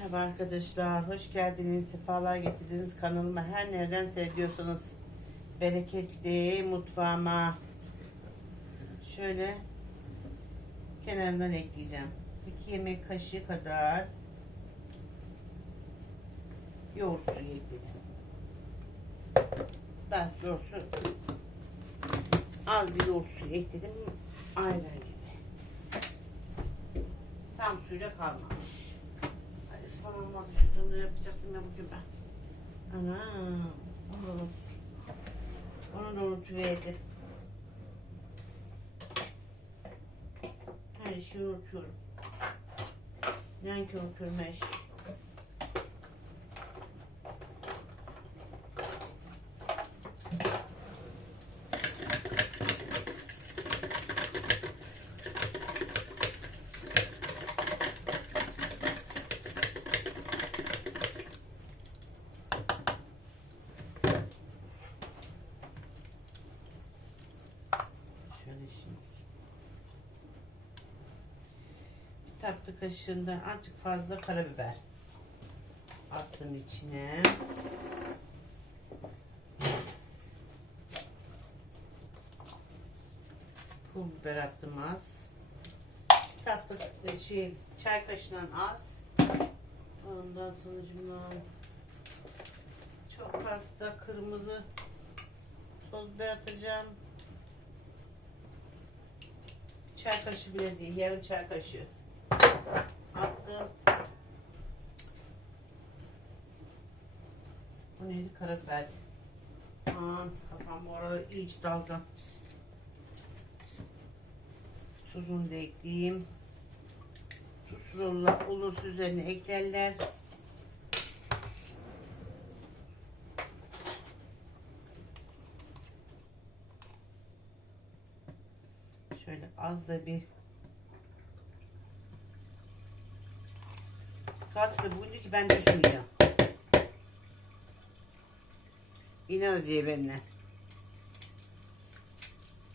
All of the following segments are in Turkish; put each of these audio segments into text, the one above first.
Merhaba arkadaşlar, hoş geldiniz, sefalar getirdiniz kanalıma. Her nereden seyrediyorsanız bereketli mutfağıma şöyle kenarından ekleyeceğim. 2 yemek kaşığı kadar yoğurt suyu ekledim. Daha doğrusu az bir yoğurt suyu ekledim. Ayran gibi. Tam suyla kalmamış. Ay ıspanağıma düştüğümde yapacaktım ya bugün ben. Ana, onu da. Onu da unutuverdim. Her şeyi unutuyorum. İnan ki unutuyorum her şeyi. Şöyle şimdi. Bir tatlı kaşığından azıcık fazla karabiber attım içine. Pul biber attım az. Tatlı şey çay kaşığından az. Ondan sonucundan çok az kırmızı toz biber atacağım. Çay kaşığı bile değil, yarım çay kaşığı. Attım. Bu neydi? Karabiber. Aman kafam bu arada iyice dalgın. Tuzunu da ekleyeyim. Tuzsuz olur- olursa üzerine eklerler. Şöyle az da bir Salça bugün diyor ben düşmeyeceğim. İnan diye benimle.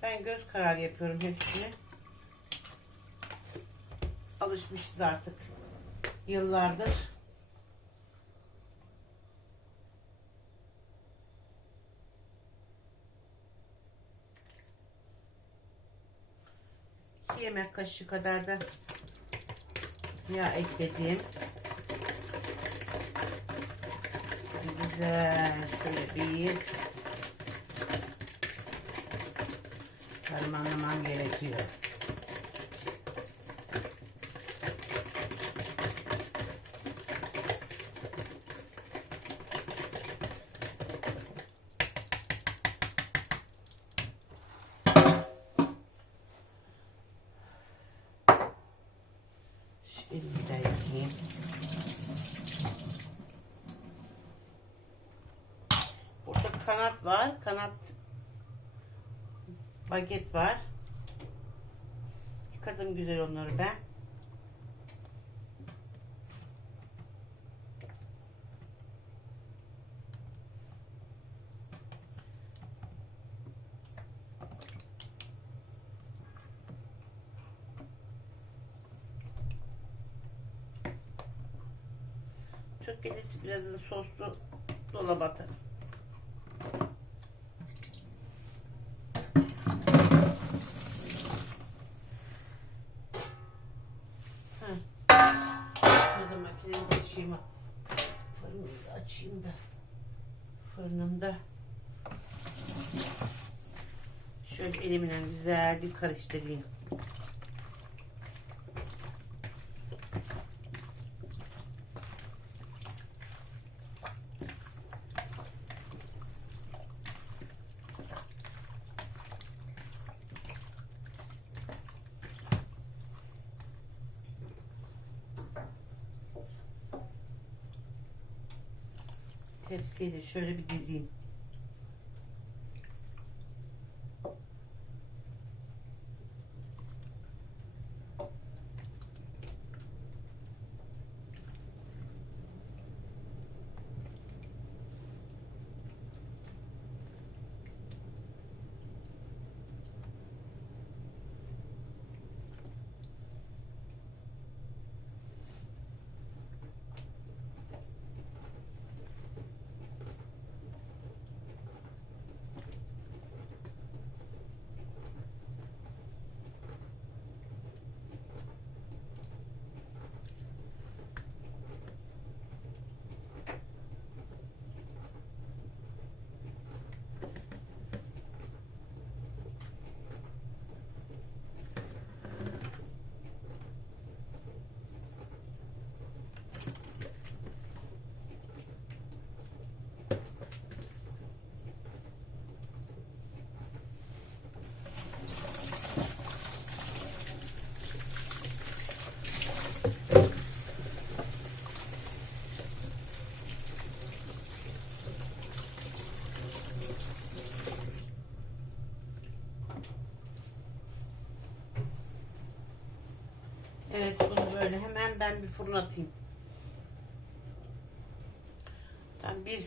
Ben göz kararı yapıyorum hepsini. Alışmışız artık. Yıllardır. İki yemek kaşığı kadar da yağ ekledim. Güzel. Şöyle bir harmanlamam gerekiyor. Şöyle bir daha yapayım. Burada var. Kanat baget var. Yıkadım güzel onları ben. Çok gelirse biraz soslu dolaba atarım. Fırınımda. Şöyle elimle güzel bir karıştırayım. Tepsiyle şöyle bir dizeyim.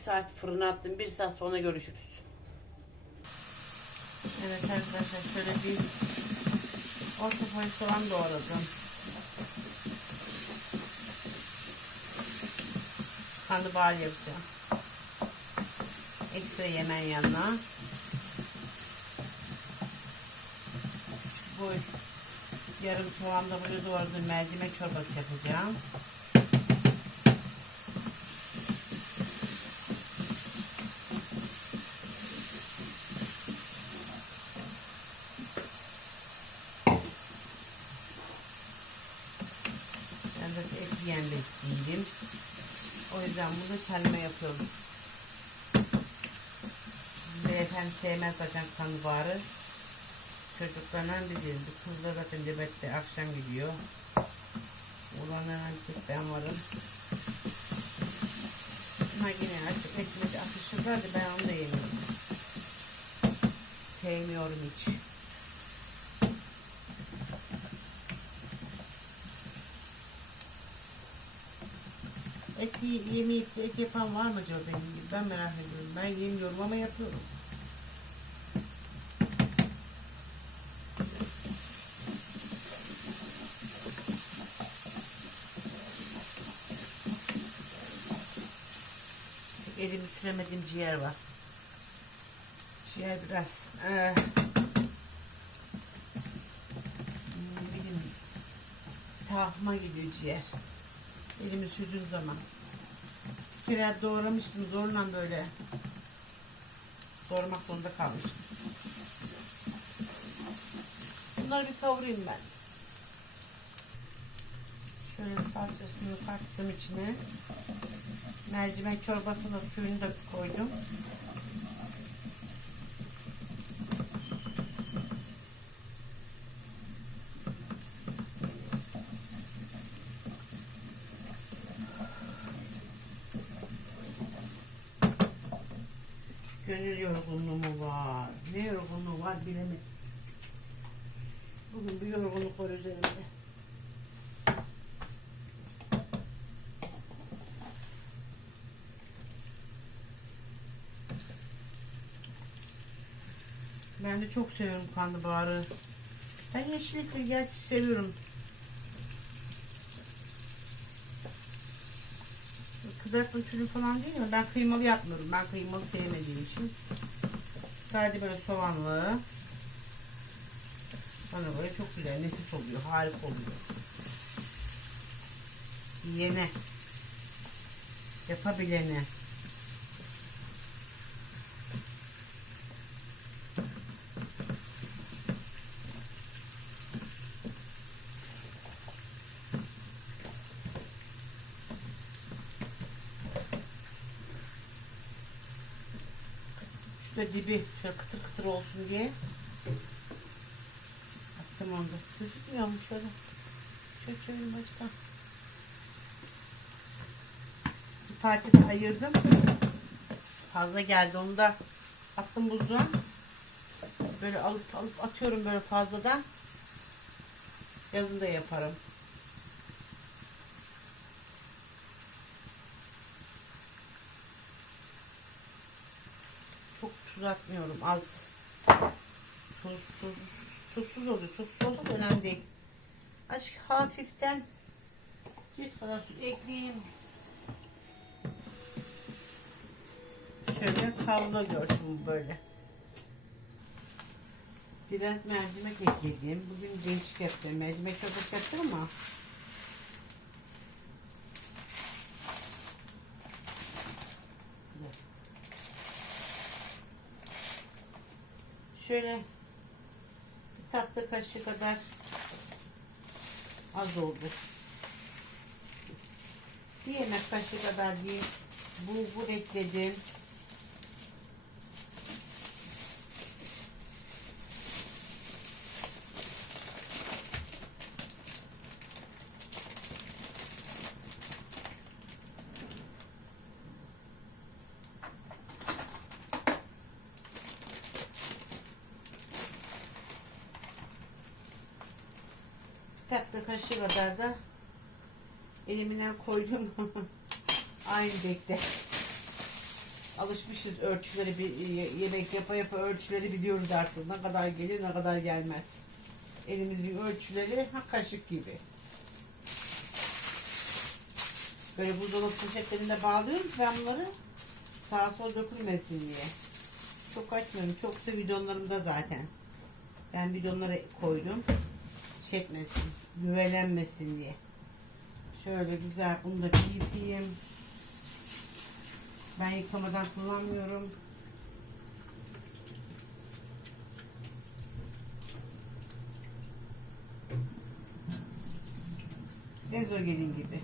Saat fırına attım. Bir saat sonra görüşürüz. Evet arkadaşlar şöyle bir orta boy soğan doğradım. Karnabahar yapacağım. Ekstra yemen yanına. Küçük boy yarım soğan da böyle doğradım. Mercimek çorbası yapacağım. Ben de et yiyen besliyim. Yüzden bunu kendime yapıyorum. Beyefendi sevmez zaten karnabaharı. Çocuklarla bizim. Bu kız da zaten debette akşam gidiyor. Olanlarla bir tek ben varım. Ama yine açık ekmek atışırlar da ben onu da yemiyorum. Sevmiyorum hiç. Et y- yemeyip de et yapan var mı acaba benim gibi? Ben merak ediyorum. Ben yemiyorum ama yapıyorum. Elimi süremediğim ciğer var. Ciğer biraz benim tahma gidiyor ciğer. Elimi sürdüğüm zaman. Bir kere doğramıştım zorla böyle. Doğramak zorunda kalmıştım. Bunları bir kavurayım ben. Şöyle salçasını kattım içine. Mercimek çorbasının suyunu da koydum. Gönül yorgunluğu mu var? Ne yorgunluğu var bilemedim. Bugün bir yorgunluk var üzerimde. Ben de çok seviyorum karnabaharı. Ben yeşillikleri gerçi seviyorum. Kızartma türü falan değil mi? Ben kıymalı yapmıyorum. Ben kıymalı sevmediğim için. Sadece böyle soğanlı. Bana böyle çok güzel, nefis oluyor. Harika oluyor. Yene. Yapabilene. Dibi şöyle kıtır kıtır olsun diye. Attım onu da. Mu şöyle? Şöyle çevireyim başka. Bir parça da ayırdım. Fazla geldi onu da attım buzluğa. Böyle alıp alıp atıyorum böyle fazladan. Yazın da yaparım. Çok tuz atmıyorum az. Tuz, tuz, tuzsuz oluyor. Tuzsuz olsa da önemli değil. Azıcık hafiften cilt kadar su ekleyeyim. Şöyle kavrula görsün böyle. Biraz mercimek ekledim. Bugün değişik yaptım. Mercimek çorbası yaptım ama Şöyle bir tatlı kaşığı kadar az oldu. Bir yemek kaşığı kadar bir bulgur ekledim. Tatlı kaşığı kadar da elimine koydum. Aynı bekle. Alışmışız ölçüleri bir ye- yemek yapa yapa ölçüleri biliyoruz artık. Ne kadar gelir ne kadar gelmez. Elimizin ölçüleri ha, kaşık gibi. Böyle buzdolabı poşetlerinde bağlıyoruz ben bunları sağa sola dökülmesin diye. Çok açmıyorum. Çok da bidonlarımda zaten. Ben bidonlara koydum. Şey güvelenmesin diye. Şöyle güzel bunu da yıkayayım. Ben yıkamadan kullanmıyorum. Ezogelin gibi.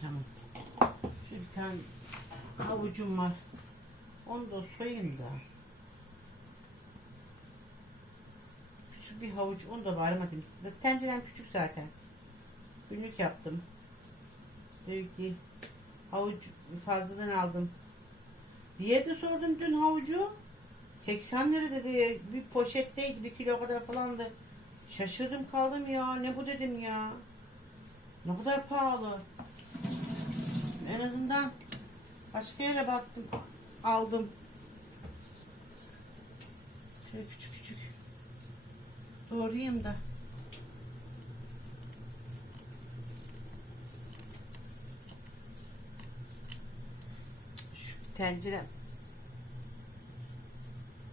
Tamam. Şu bir tane havucum var. Onu da soyayım da. Küçük bir havuç. Onu da bağırmadım. Tencerem küçük zaten. Günlük yaptım. Diyor ki havuç fazladan aldım. Diye de sordum dün havucu. 80 lira dedi. Bir poşetteydi. Bir kilo kadar falandı. Şaşırdım kaldım ya. Ne bu dedim ya. Ne kadar pahalı. En azından başka yere baktım. Aldım. Şöyle küçük küçük. Doğrayayım da. Şu tencere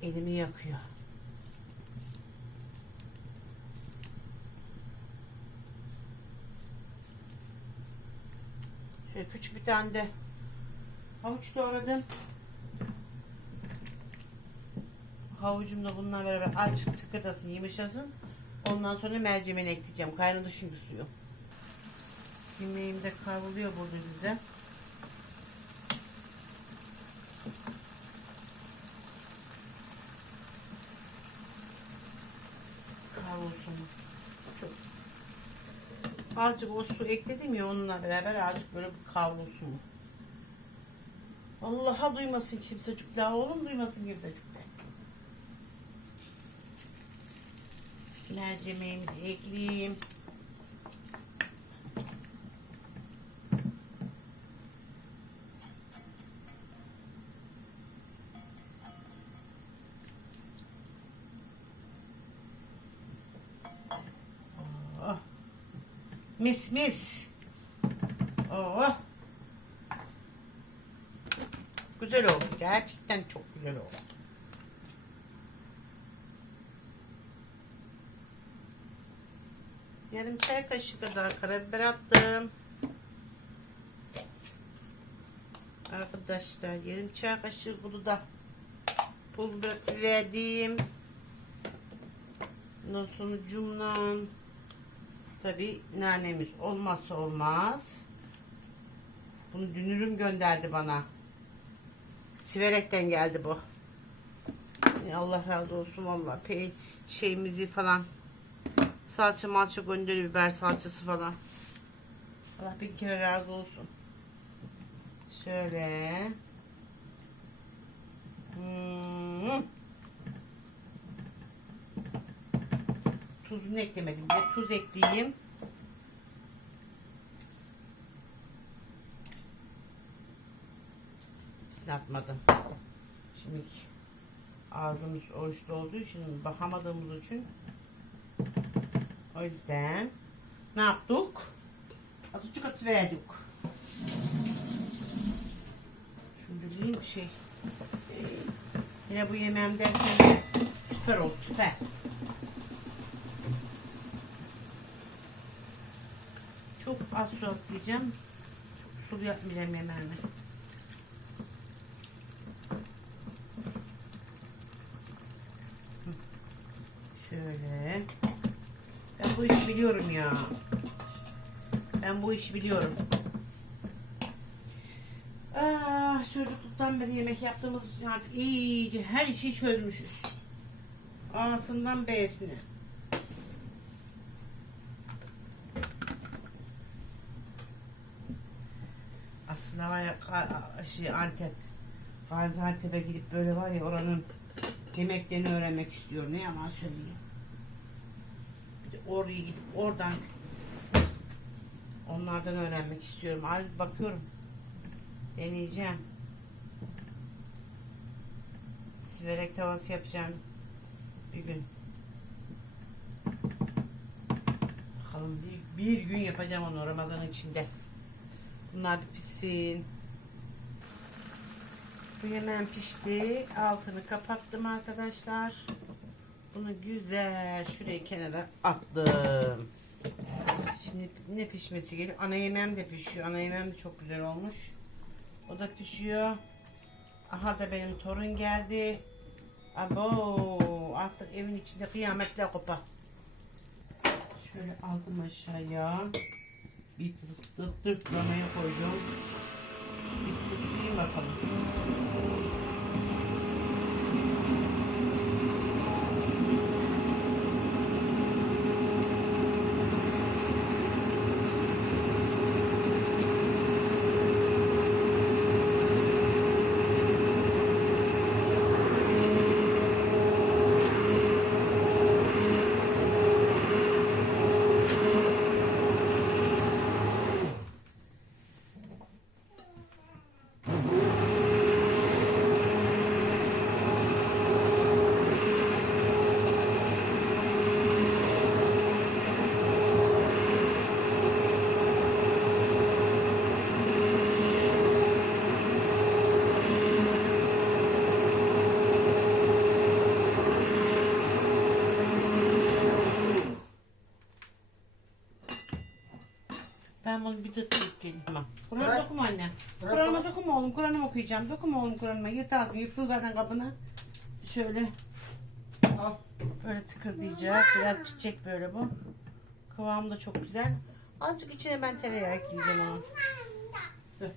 elimi yakıyor. Şöyle küçük bir tane de havuç doğradım. Havucum da bununla beraber aç tıkırdasın yumuşasın. Ondan sonra mercimeğini ekleyeceğim. Kaynadı çünkü suyu. Yemeğim de kavruluyor burada güzel. Kavrulsun. Çok Azıcık o su ekledim ya onunla beraber azıcık böyle kavrulsun. Allah'a duymasın kimsecik. La oğlum duymasın kimsecik de. Mercimeğimi de ekleyeyim. Oh. Mis mis. Oh. Güzel oldu. Gerçekten çok güzel oldu. Yarım çay kaşığı kadar karabiber attım. Arkadaşlar yarım çay kaşığı bunu da pul biber verdim. Ondan sonucumdan tabi nanemiz olmazsa olmaz. Bunu dünürüm gönderdi bana. Siverek'ten geldi bu. Allah razı olsun vallahi peyn şeyimizi falan salça malça gönderiyor biber salçası falan. Allah bir kere razı olsun. Şöyle. Hmm. Tuzunu eklemedim. Bir tuz ekleyeyim. Hepsini atmadım. Şimdi ağzımız oruçlu olduğu için bakamadığımız için o yüzden ne yaptık? Azıcık atıverdik. Şimdi bileyim şey. Ee, Yine bu yemeğim derken süper oldu süper. Çok az su atlayacağım. Çok sulu yapmayacağım yemeğimi. Şöyle. bu biliyorum ya. Ben bu işi biliyorum. Ah, çocukluktan beri yemek yaptığımız için artık iyice her işi çözmüşüz. A'sından B'sine. Aslında var ya şey, Antep. Gaziantep'e gidip böyle var ya oranın yemeklerini öğrenmek istiyorum. Ne yalan söyleyeyim. Oraya gidip oradan onlardan öğrenmek istiyorum. Ay bakıyorum. Deneyeceğim. Siverek tavası yapacağım. Bir gün. Bakalım bir, bir gün yapacağım onu Ramazan'ın içinde. Bunlar bir pişsin. Bu yemeğim pişti. Altını kapattım arkadaşlar. Bunu güzel şuraya kenara attım. Şimdi ne pişmesi geliyor? Ana yemeğim de pişiyor. Ana yemeğim de çok güzel olmuş. O da pişiyor. Aha da benim torun geldi. Abo artık evin içinde kıyametle kopa. Şöyle aldım aşağıya. Bir tık tırtlamaya koydum. Bir tıklayayım bakalım. Ben bunu bir geleyim. Tamam. Kur'an Bırak. dokuma anne. Bırak Kur'an'ıma baba. dokuma oğlum. Kur'an'ımı okuyacağım. Dokuma oğlum Kur'an'ıma. Yırtarsın. Yırttın zaten kapını. Şöyle Al. böyle tıkırdayacak. Biraz pişecek böyle bu. Kıvamı da çok güzel. Azıcık içine ben tereyağı ekleyeceğim onu. Dur.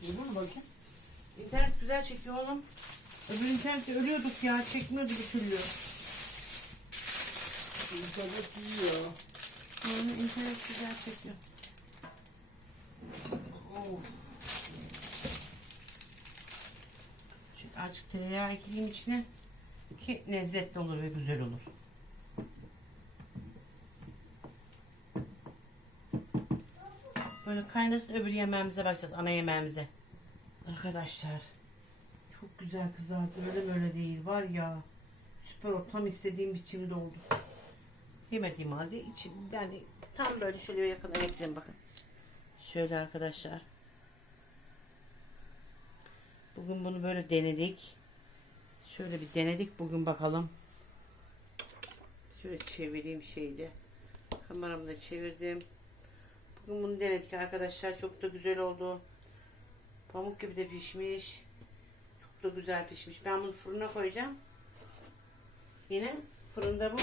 Geliyor mu bakayım? İnternet güzel çekiyor oğlum. Öbür internette ölüyorduk ya. Çekmiyordu bir türlü. İnternet iyi ya. Hı, internet güzel çekiyor. Oh. Şimdi azıcık tereyağı ekleyeyim içine ki lezzetli olur ve güzel olur. Böyle kaynasın öbür yemeğimize bakacağız. Ana yemeğimize. Arkadaşlar çok güzel kızardı. Öyle böyle değil. Var ya süper o. Tam istediğim biçimde oldu. Yemediğim halde içim yani tam böyle şöyle yakına getirin bakın. Şöyle arkadaşlar. Bugün bunu böyle denedik. Şöyle bir denedik bugün bakalım. Şöyle çevireyim şeydi. Kameramı da çevirdim. Bugün bunu denedik arkadaşlar. Çok da güzel oldu. Pamuk gibi de pişmiş. Çok da güzel pişmiş. Ben bunu fırına koyacağım. Yine fırında bu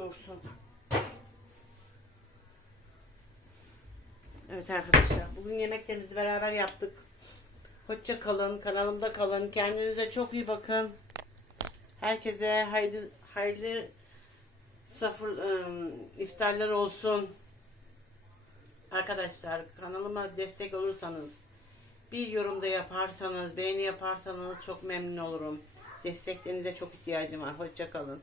dursun. Evet arkadaşlar. Bugün yemeklerimizi beraber yaptık. Hoşça kalın. Kanalımda kalın. Kendinize çok iyi bakın. Herkese hayırlı, hayırlı safır, ım, iftarlar olsun. Arkadaşlar kanalıma destek olursanız bir yorumda yaparsanız beğeni yaparsanız çok memnun olurum. Desteklerinize çok ihtiyacım var. Hoşça kalın.